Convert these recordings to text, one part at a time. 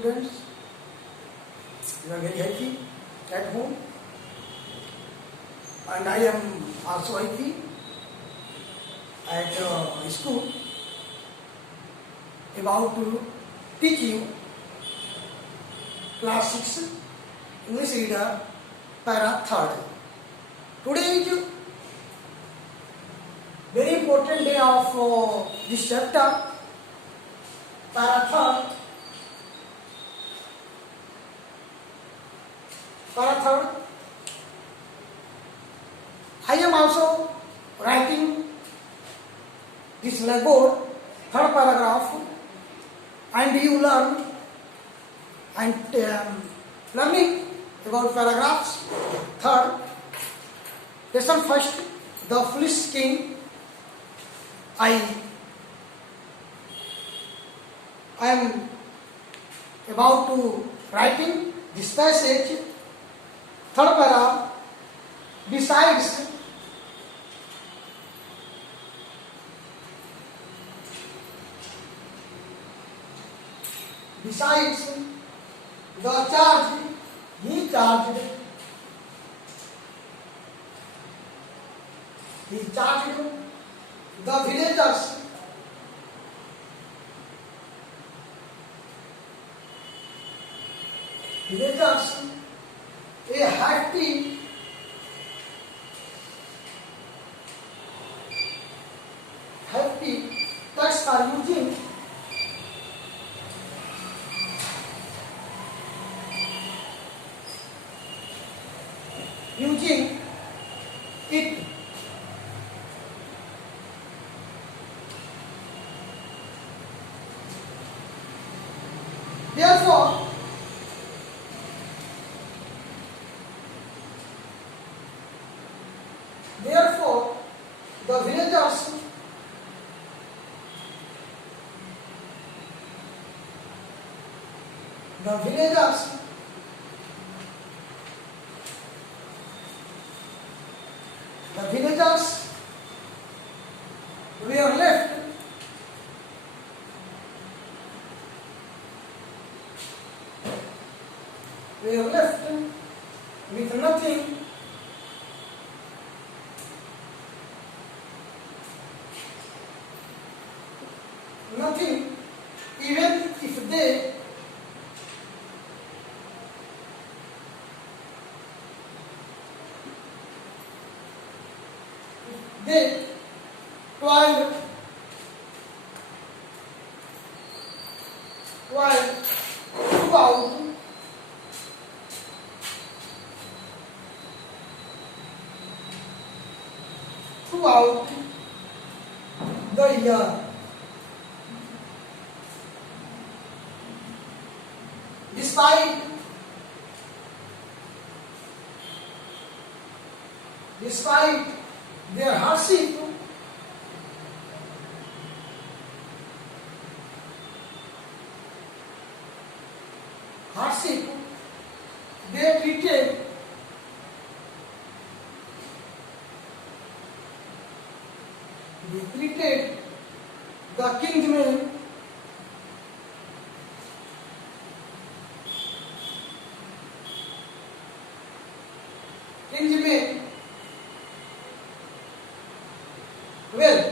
students. You are very happy at home, and I am also happy at school about to teach you class 6 English reader para 3rd. Today is very important day of this chapter para 3rd. I am also writing this blackboard 3rd paragraph, and you learn and learning about paragraphs. 3rd lesson. First, the foolish king. I am about to writing this passage. 3rd paragraph. Besides the charge, he charged the villagers a hefty tax are using it. Therefore, the villagers were left with nothing even if they toiled throughout the year. Despite their hardship, they treated the kinsmen well.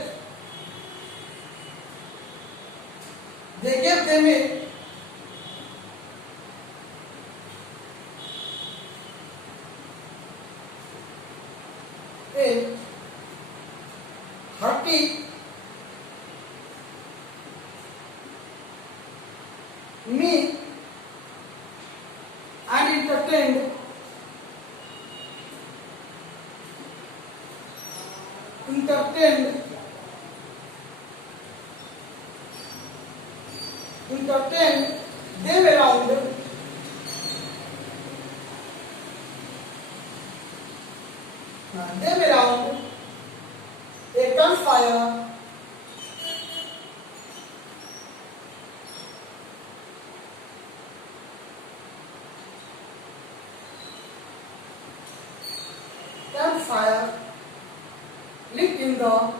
They gave them a hearty meal and entertained them around a campfire lit in the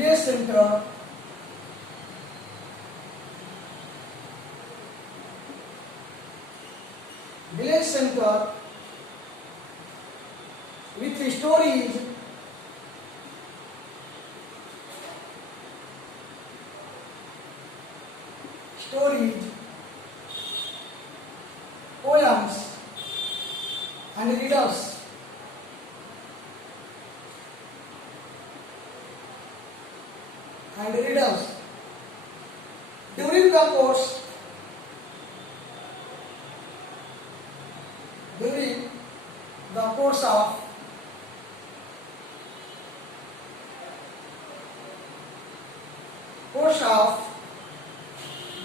village center with stories poems and riddles. During the course of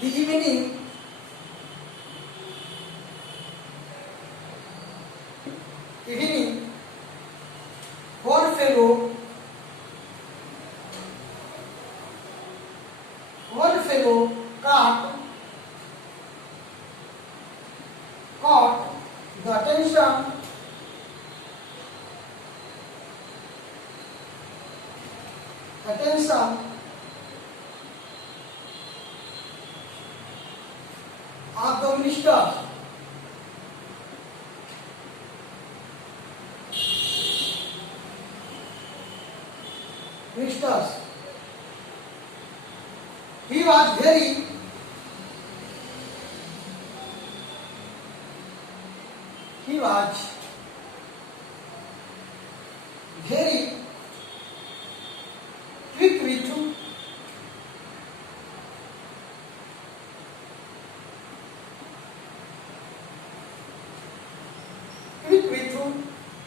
the evening, one fellow caught the attention of the ministers. He was very quick with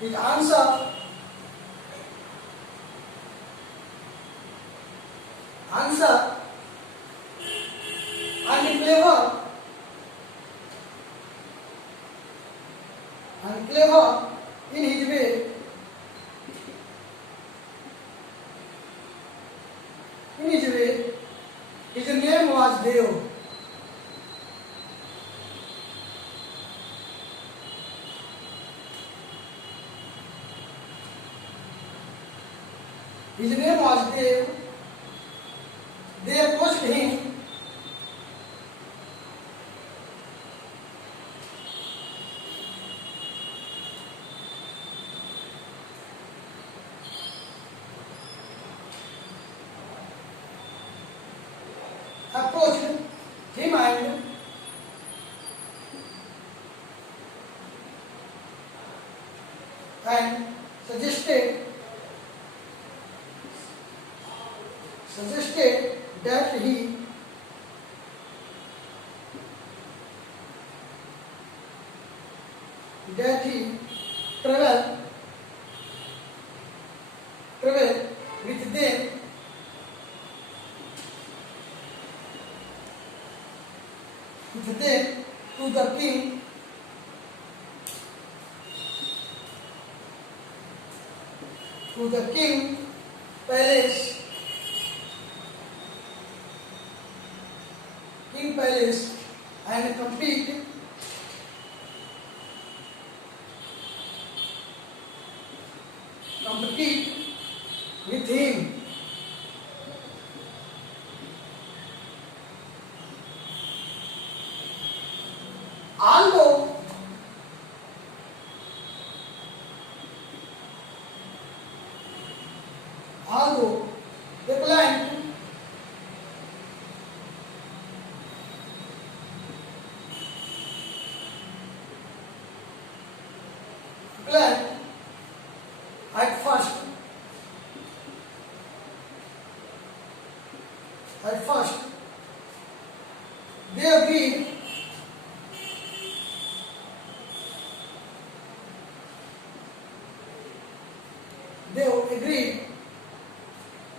his answer and clever in his way. His name was Deo. They approached him and suggested that he travel with them to the king palace and compete with him. Although the client at first they agreed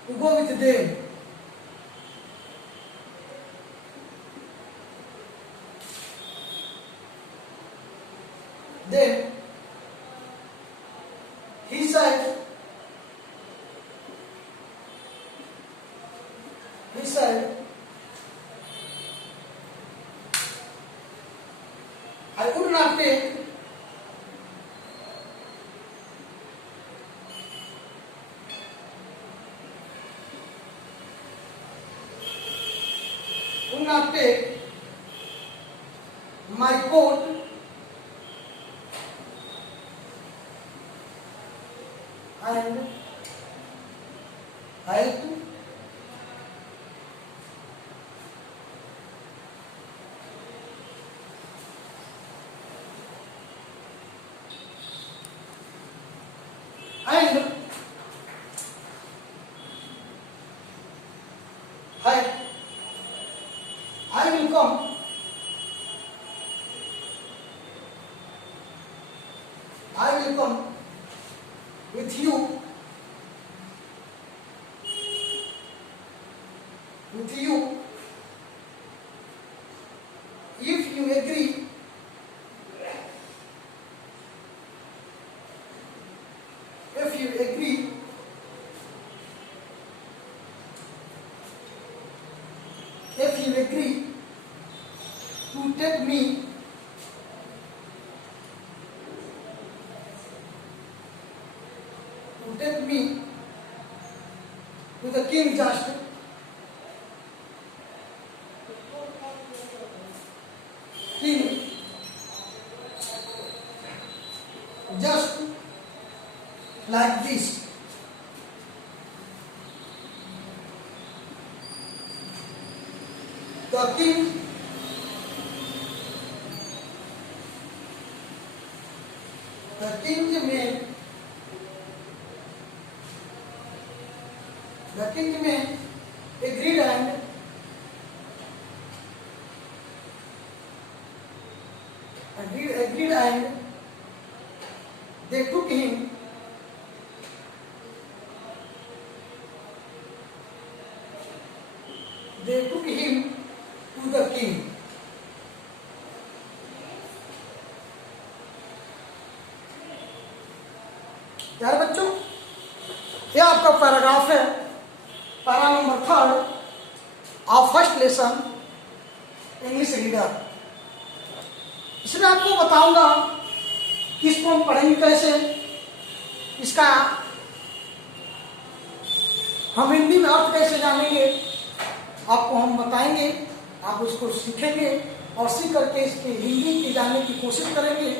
to go with them. Then he said, I would not take not take my coat and help and I will come with you if you agree to take me to the king just like this. The king man agreed and they took him to the king. यार बच्चों, यह आपका paragraph है, para number 3 of first lesson English reader. इसमें आपको बताऊंगा कि इसको हम पढ़ेंगे कैसे, इसका हम हिंदी में अर्थ कैसे जानेंगे, आपको हम बताएंगे, आप उसको सीखेंगे और सीख करके इसकी हिंदी की जानने की कोशिश करेंगे,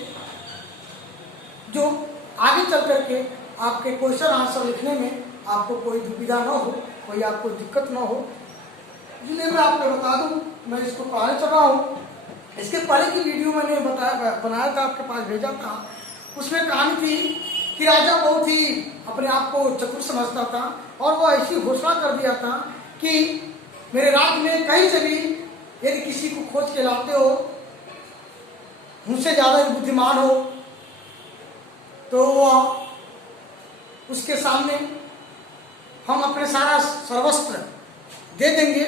जो आगे चल करके आपके क्वेश्चन आंसर लिखने में आपको कोई दुविधा न हो, कोई आपको दिक्कत न हो। इसलिए मैं आपको बता दूं, मैं इसको पढ़ाने चल रहा हूँ। इसके पहले की वीडियो मैंने बनाया था, आपके पास भेजा था। उसमें कहानी थी कि राजा बहुत ही अपने आप को चतुर समझता था और वो ऐसी घोषणा कर दिया था कि मेरे राज्य में कहीं से भी यदि किसी को खोज के लाते हो, मुझसे ज्यादा बुद्धिमान हो, तो उसके सामने हम अपने सारा सर्वस्त्र दे देंगे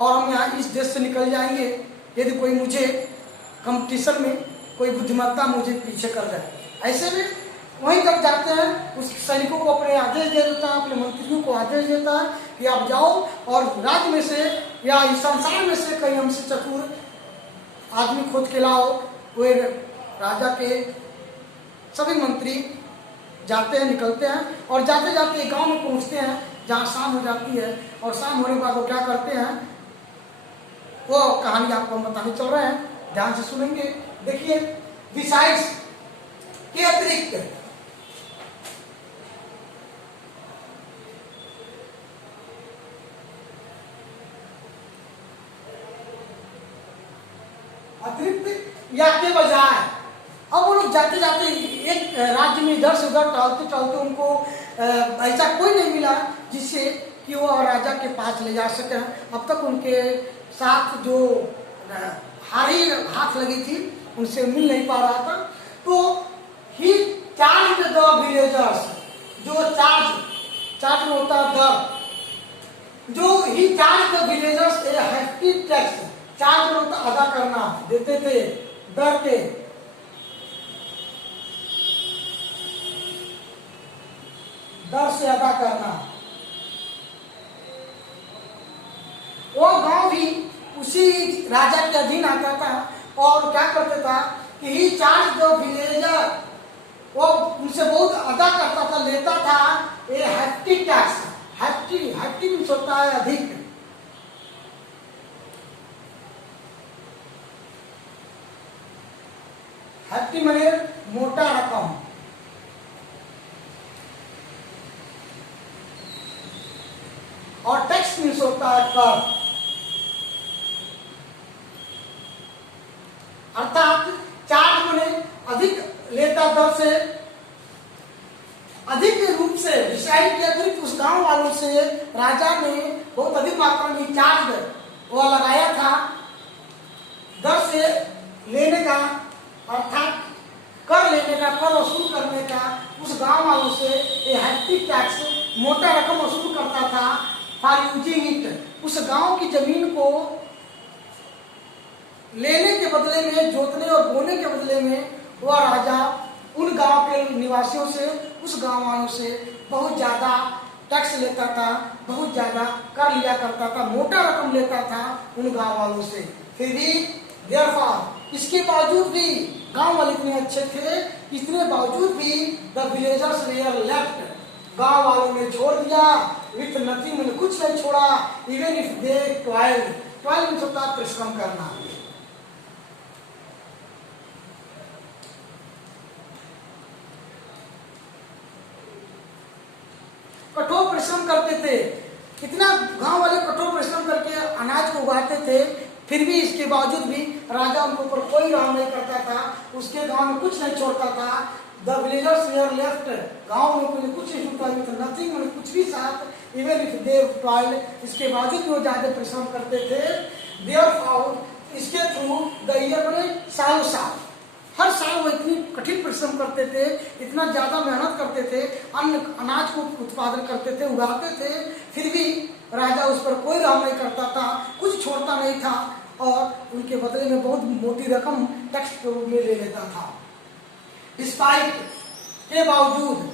और हम यहाँ इस देश से निकल जाएंगे यदि कोई मुझे कंपटीशन में कोई बुद्धिमत्ता मुझे पीछे कर जाए। ऐसे में वहीं तक जाते हैं, उस सैनिकों को अपने आदेश दे देता है, अपने मंत्रियों को आदेश देता है कि आप जाओ और राज्य में से या इस संसार में से कहीं हमसे चतुर आदमी खोज के लाओ। वे राजा के सभी मंत्री जाते हैं, निकलते हैं और जाते जाते एक गांव में पहुंचते हैं जहां शाम हो जाती है। और शाम होने के बाद वो क्या करते हैं, वो कहानी आपको हम बताने चल रहे हैं, ध्यान से सुनेंगे। देखिए, बिसाइड्स के अतिरिक्त या के बजाय अब वो लोग जाते जाते एक राज्य में इधर से उधर टहलते टहलते उनको ऐसा कोई नहीं मिला जिससे कि वो राजा के पास ले जा सके। अब तक उनके साथ जो हारी हाथ लगी थी उनसे मिल नहीं पा रहा था। तो ही चार्ज द विलेजर्स, जो चार्ज होता दर, जो he charge the villagers a hefty tax, charge होता अदा करना, देते थे दर के, दर से अदा करना। वो गांव भी उसी राजा के अधीन आता था और क्या करता था कि ही चार्ज द विलेजर, वो उनसे बहुत अदा करता था, लेता था ये हेफ्टी टैक्स। हेफ्टी मीन्स होता है अधिक, हैप्टी मने मोटा रकम, और टैक्स मीन्स होता है कर, अर्थात चार्ज मने अधिक लेता दर से, अधिक रूप से डिसाइड किया कि उस गांव वालों से राजा ने बहुत अधिक मात्रा में चार्ज वो लगाया था दर से लेने का, अर्थात कर लेने का, कर वसूल करने का उस गांव वालों से ये हैप्टी टैक्स मोटा रकम वसूल करता था फॉर यूजिंग इट, उस गांव की जमीन को लेने के बदले में, जोतने और बोने के बदले में वह राजा उन गांव के निवासियों से, उस गांव वालों से बहुत ज्यादा टैक्स लेता था, बहुत ज्यादा कर लिया करता था, मोटा रकम लेता था उन गांव वालों से। फिर भी देयरफॉर, इसके बावजूद भी गांव वाले इतने अच्छे थे, इतने बावजूद भी द विलेजर्स वेयर लेफ्ट, गांव वालों ने छोड़ दिया, विथ नथिंग, मैंने कुछ नहीं छोड़ा, even if they toil, toil means होता है परिश्रम करना, कठोर परिश्रम करते थे। कितना गांव वाले कठोर परिश्रम करके अनाज को उगाते थे, फिर भी इसके बावजूद भी राजा उनके ऊपर कोई रहम नहीं करता था, उसके गांव में कुछ नहीं छोड़ता था। द विलेजर्स वेयर लेफ्ट, गांव में कोई कुछ नहीं छूटा, विथ नथिंग, मैंने कुछ भी साथ, इवन इफ दे टॉयल, इसके बावजूद भी वो ज्यादा परिश्रम करते थे। देयरफॉर, इसके थ्रू द ईयर में सालों साल, हर साल वो इतनी कठिन परिश्रम करते थे, इतना ज्यादा मेहनत करते थे, अन्न अनाज को उत्पादन करते थे, उगाते थे, फिर भी राजा उस पर कोई रहम नहीं करता था, कुछ छोड़ता नहीं था, और उनके बदले में बहुत मोटी रकम टैक्स के रूप में ले लेता था। डिस्पाइट, के बावजूद,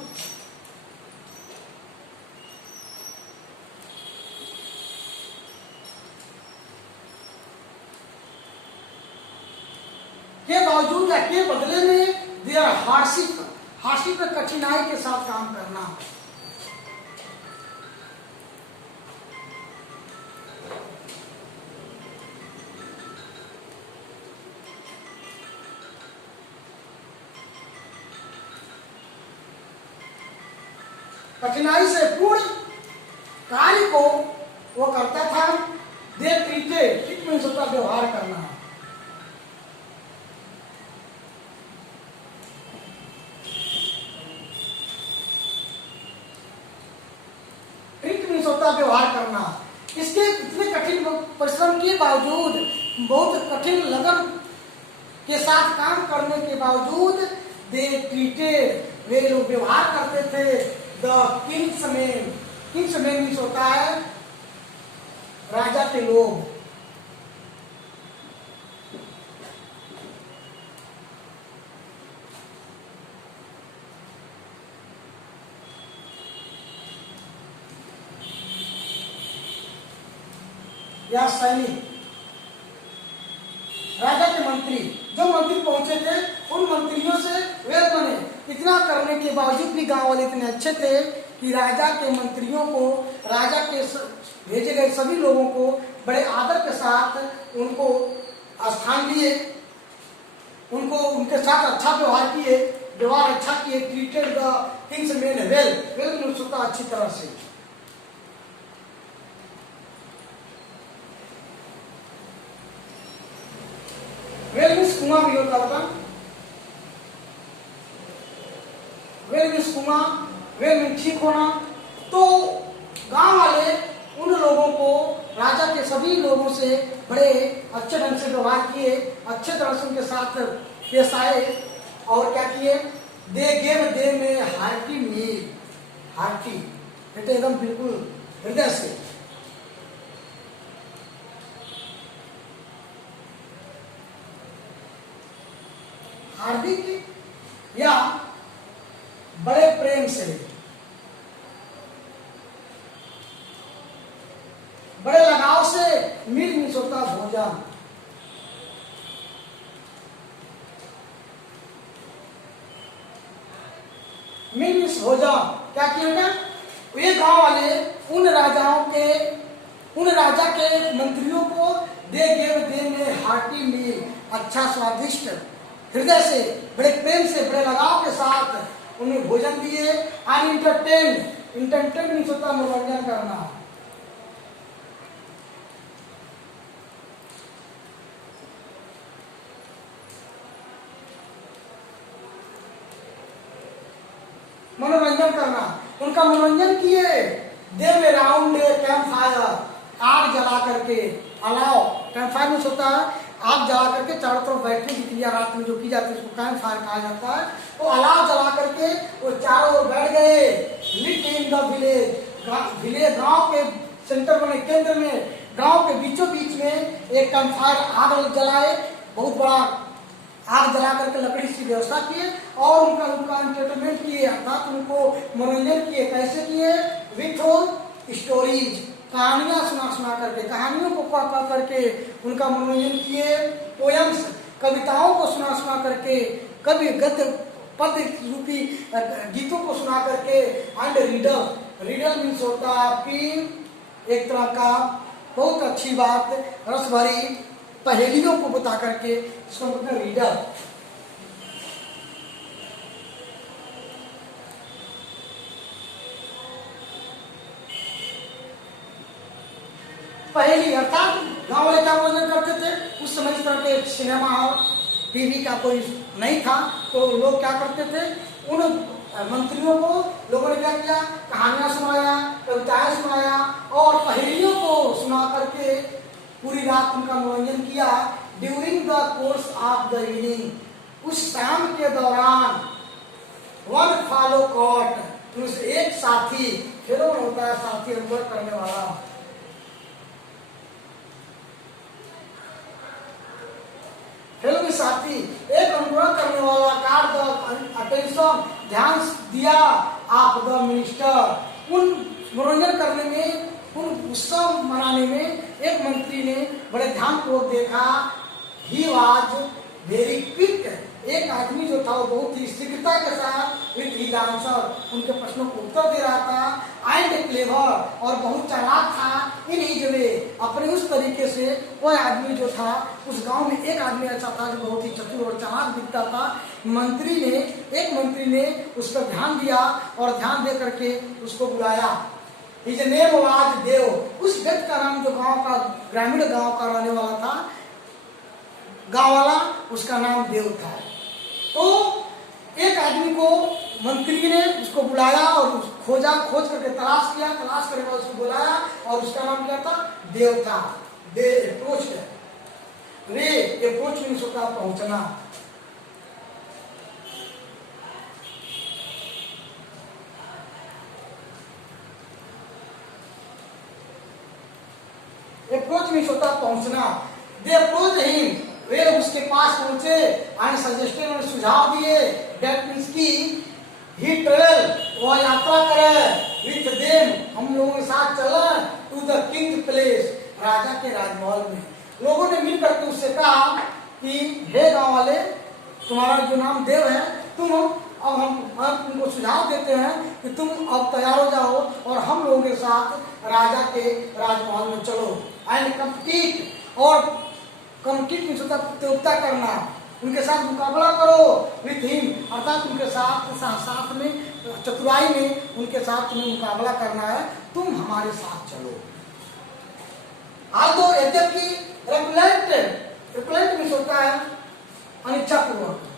या के बदले में देयर हार्डशिप, हार्डशिप में कठिनाई के साथ काम करना। कठिनाई से पूर्ण कार्य को वो करता था। दे ट्रीटेड, इट मीन्स होता व्यवहार करना, व्यवहार करना। इसके इतने कठिन परिश्रम के बावजूद, बहुत कठिन लगन के साथ काम करने के बावजूद, दे ट्रीटेड, वे लोग व्यवहार करते थे the Kings man, Kings man होता है राजा के लोग, या सैनिक, राजा के मंत्री, जो मंत्री पहुंचे थे उन मंत्रियों से वे बने। इतना करने के बावजूद भी गांव वाले इतने अच्छे थे कि राजा के मंत्रियों को, राजा के भेजे गए सभी लोगों को बड़े आदर के साथ उनको स्थान दिए, उनको उनके साथ अच्छा व्यवहार किए, व्यवहार अच्छा किए। Treated the Kings man well, well means होता अच्छी तरह से। वेल मीन्स कुआं भी होता होगा, वेल मीन्स कुआं, वेल मीन्स ठीक होना। तो गांव वाले उन लोगों को, राजा के सभी लोगों से बड़े अच्छे ढंग से व्यवहार किए, अच्छे तरह से उनके साथ पेश आए, और क्या किए, दे गेव दे में हार्टी मील, हार्टी बेटे एकदम बिल्कुल हृदय से, हार्दिक या बड़े प्रेम से, बड़े लगाव से, मील मीन्स होता भोजन, मील मीन्स भोजन। क्या किया, ये गांव वाले उन राजाओं के, उन राजा के मंत्रियों को दे गेव दे में हार्टी मील, अच्छा स्वादिष्ट हृदय से, बड़े प्रेम से, बड़े लगाव के साथ उन्हें भोजन दिए। एंड इंटरटेन मीन्स होता है मनोरंजन करना। मनोरंजन करना, उनका मनोरंजन किए। देव राउंड कैंप फायर, आग जला करके, अलाव कैंप फायर में होता है आग जला करके चारों तरफ बैठने की क्रिया रात में जो की जाती है उसको कैंप फायर कहा जाता है। वो अलाव जला करके वो चारों ओर बैठ गए। लिट इन द विलेज, गांव के सेंटर में, केंद्र में, गांव के बीचों बीच में एक कैंप फायर आग जलाए, बहुत बड़ा आग जला करके लकड़ी की व्यवस्था किए और उनका एंटरटेनमेंट किए, अर्थात उनको मनोरंजन किए। कैसे किए? विथ स्टोरीज, कहानियां सुना करके, कहानियों को पढ़ करके उनका मनोरंजन किए। पोयम्स, कविताओं को सुना करके, कवि गद्य पद रूपी गीतों को सुना करके। एंड रीडर मीन्स होता है आपकी एक तरह का बहुत अच्छी बात, रस भरी पहेलियों को बता करके, इसको बोलते हैं रीडर। पहेली अर्थात गांव वाले क्या मनोरंजन करते थे उस समय, इस तरह के सिनेमा और टीवी का कोई नहीं था, तो लोग क्या करते थे, उन मंत्रियों को लोगों ने क्या किया, कहानियां सुनाया, कविताएं सुनाया और पहेलियों को सुना करके पूरी रात उनका मनोरंजन किया। During the course of the evening, उस शाम के दौरान, वन फॉलो कॉट, एक साथी, फेलो होता है साथी, अनुगत करने वाला, फेलो में साथी, एक अनुग्रह करने वाला, कार द अटेंशन, ध्यान दिया आप द मिनिस्टर, उन मनोरंजन करने में, उन उत्सव मनाने में एक मंत्री ने बड़े ध्यानपूर्वक देखा। ही वाज वेरी क्विक, एक आदमी जो था वो बहुत ही शीघ्रता के साथ विथ हिज आंसर, उनके प्रश्नों को उत्तर दे रहा था। एंड क्लेवर, और बहुत चालाक था। इन हिज वे, अपने उस तरीके से वह आदमी जो था, उस गांव में एक आदमी ऐसा था जो बहुत ही चतुर और चालाक दिखता था। एक मंत्री ने उस पर ध्यान दिया और ध्यान दे करके उसको बुलाया। हिज नेम वाज देव, उस व्यक्ति का नाम जो गांव का, ग्रामीण गांव का रहने वाला था, गांव वाला, उसका नाम देव था। तो एक आदमी को मंत्री ने उसको बुलाया और खोज करके तलाश किया, तलाश करके उसको बुलाया और उसका नाम क्या था? देव था। दे अप्रोच, रे अप्रोच मीन्स होता पहुंचना। अप्रोच मीन्स होता पहुंचना। दे अप्रोच हिम, वे उसके पास पहुंचे। एंड सजेस्टेड, उन्हें सुझाव दिए। दैट मीन्स की ही ट्रेवल, वह यात्रा करे। विथ देम, हम लोगों के साथ चला। टू द किंग प्लेस, राजा के राजमहल में। लोगों ने मिलकर के उससे कहा कि हे गांव वाले, तुम्हारा जो नाम देव है, तुम अब हम तुमको सुझाव देते हैं कि तुम अब तैयार हो जाओ और हम लोगों के साथ राजा के राजमहल में चलो। एंड कम्पीट, और कम्पीट में प्रतियोगिता करना, उनके साथ मुकाबला करो। विथ हिम, अर्थात उनके साथ में चतुराई में उनके साथ तुम्हें मुकाबला करना है, तुम हमारे साथ चलो। आल्दो यद्यपि रिप्लेंट में होता है अनिच्छा पूर्वक।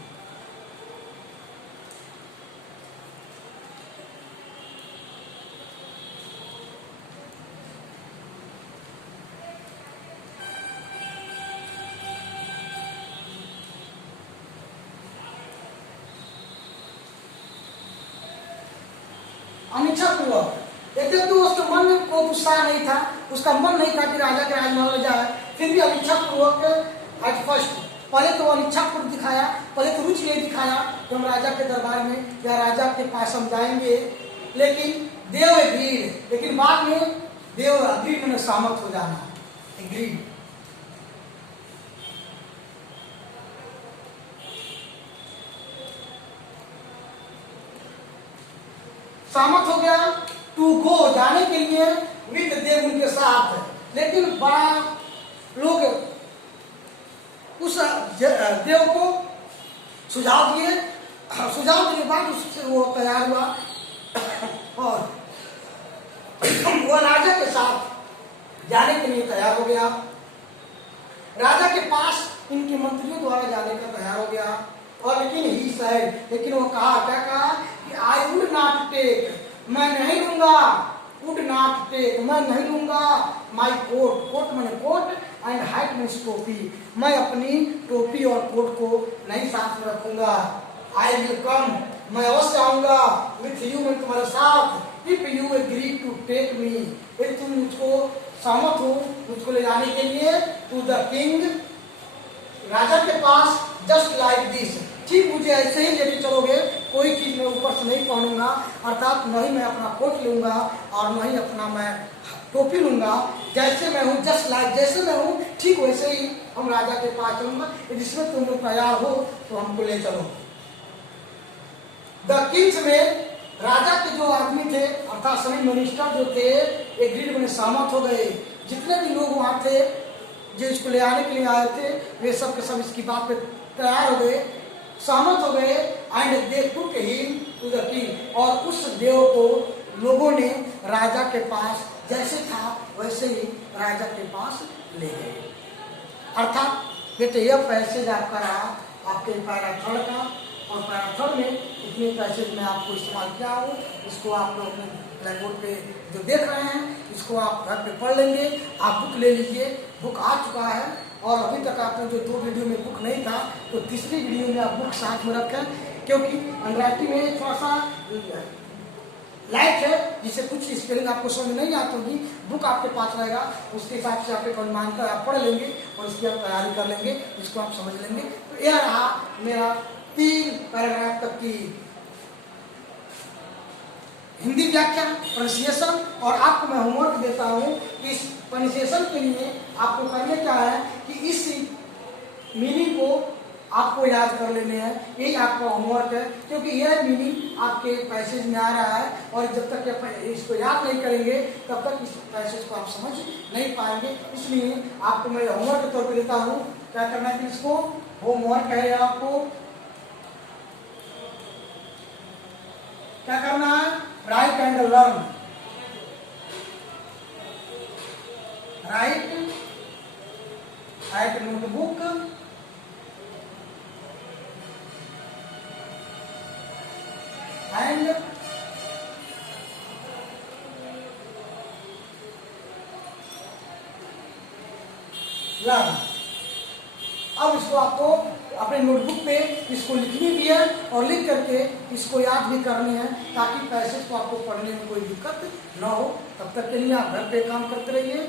अनिच्छा पूर्वक, यद्यपि उसके मन में कोई उत्साह नहीं था, उसका मन नहीं था कि राजा के राजमहल में जाए, फिर भी अनिच्छा पूर्वक एट फर्स्ट, पहले तो अनिच्छा पूर्वक दिखाया, पहले तो रुचि नहीं दिखाया कि हम राजा के दरबार में या राजा के पास हम जाएंगे। लेकिन देव एग्रीड, लेकिन बाद में देव अग्रीड में सहमत हो जाना, एग्रीड। सहमत हो गया टू गो, जाने के लिए, विद देव, उनके साथ। लेकिन बड़ा लोग उस देव को सुझाव दिए। सुझाव देने के बाद उससे वो तैयार हुआ और वो राजा के साथ जाने के लिए तैयार हो गया। राजा के पास इनके मंत्रियों द्वारा जाने का तैयार हो गया। और लेकिन वो कहा, क्या कहा कि आई वुड नॉट टेक, मैं नहीं लूंगा, वुड नॉट टेक, मैं नहीं लूंगा माई कोट, कोट मैंने कोट एंड हैट मीन्स टोपी, मैं अपनी टोपी और कोट को नहीं साथ में रखूंगा। आई विल कम, मैं अवश्य आऊंगा विथ यू, मैं तुम्हारे साथ, if you agree to take me, यदि तुम मुझको सहमत हो मुझको ले जाने के लिए टू द किंग, राजा के पास, जस्ट लाइक दिस, ठीक मुझे ऐसे ही लेके चलोगे, कोई चीज मैं ऊपर से नहीं पहनूंगा, अर्थात न ही मैं अपना कोट लूंगा और न ही अपना मैं टोपी लूंगा, जैसे मैं हूँ, जस्ट लाइक, जैसे मैं हूँ ठीक वैसे ही हम राजा के पास चलूंगा, जिसमें तुम लोग तैयार हो तो हमको ले चलो। द किंग्स में राजा के जो आदमी थे अर्थात सभी मिनिस्टर जो थे एग्रीड में सहमत हो गए। जितने भी लोग वहां थे जो इसको ले आने के लिए आए थे वे सब के सब इसकी बात पे तैयार हो गए, सहमत हो गए। And they took him to the king, और उस देव को लोगों ने राजा के पास जैसे था वैसे ही राजा के पास ले गए। अर्थात बेटे यह पैसेज आपका रहा आपके पैराथन का, और पैराथन में इतने पैसेज मैं आपको इस्तेमाल किया हूँ, इसको आप लोग अपने ब्लैक बोर्ड पे जो देख रहे हैं इसको आप घर पे पढ़ लेंगे। आप बुक ले लीजिए, बुक आ चुका है, और अभी तक आपने जो 2 वीडियो में बुक नहीं था तो तीसरी वीडियो में आप बुक साथ में रखें, क्योंकि अंडरराइटिंग में थोड़ा सा लाइट है जिससे कुछ स्पेलिंग आपको समझ नहीं आती होगी, बुक आपके पास रहेगा, उसके हिसाब से आपके मानकर आप पढ़ लेंगे और उसकी आप तैयारी कर लेंगे, इसको आप समझ लेंगे। तो यह रहा मेरा 3 पैराग्राफ तक की हिंदी व्याख्या प्रोनाउंसिएशन। और आपको मैं होमवर्क देता हूँ कि इस प्रोनाउंसिएशन के लिए आपको करने क्या है कि इस मीनिंग को आपको याद कर लेने हैं, यही आपका होमवर्क है, क्योंकि यह मीनिंग आपके पैसेज में आ रहा है और जब तक इसको याद नहीं करेंगे तब तक इस पैसेज को आप समझ नहीं पाएंगे। इसलिए आपको मैं होमवर्क के तौर पर देता हूँ, क्या करना है कि इसको होमवर्क है आपको क्या करना है, write and learn, write at notebook and learn. अब इसको आपको अपने नोटबुक पे इसको लिखनी भी है और लिख करके इसको याद भी करनी है, ताकि पैसेज को आपको पढ़ने में कोई दिक्कत न हो। तब तक के लिए आप घर पे काम करते रहिए।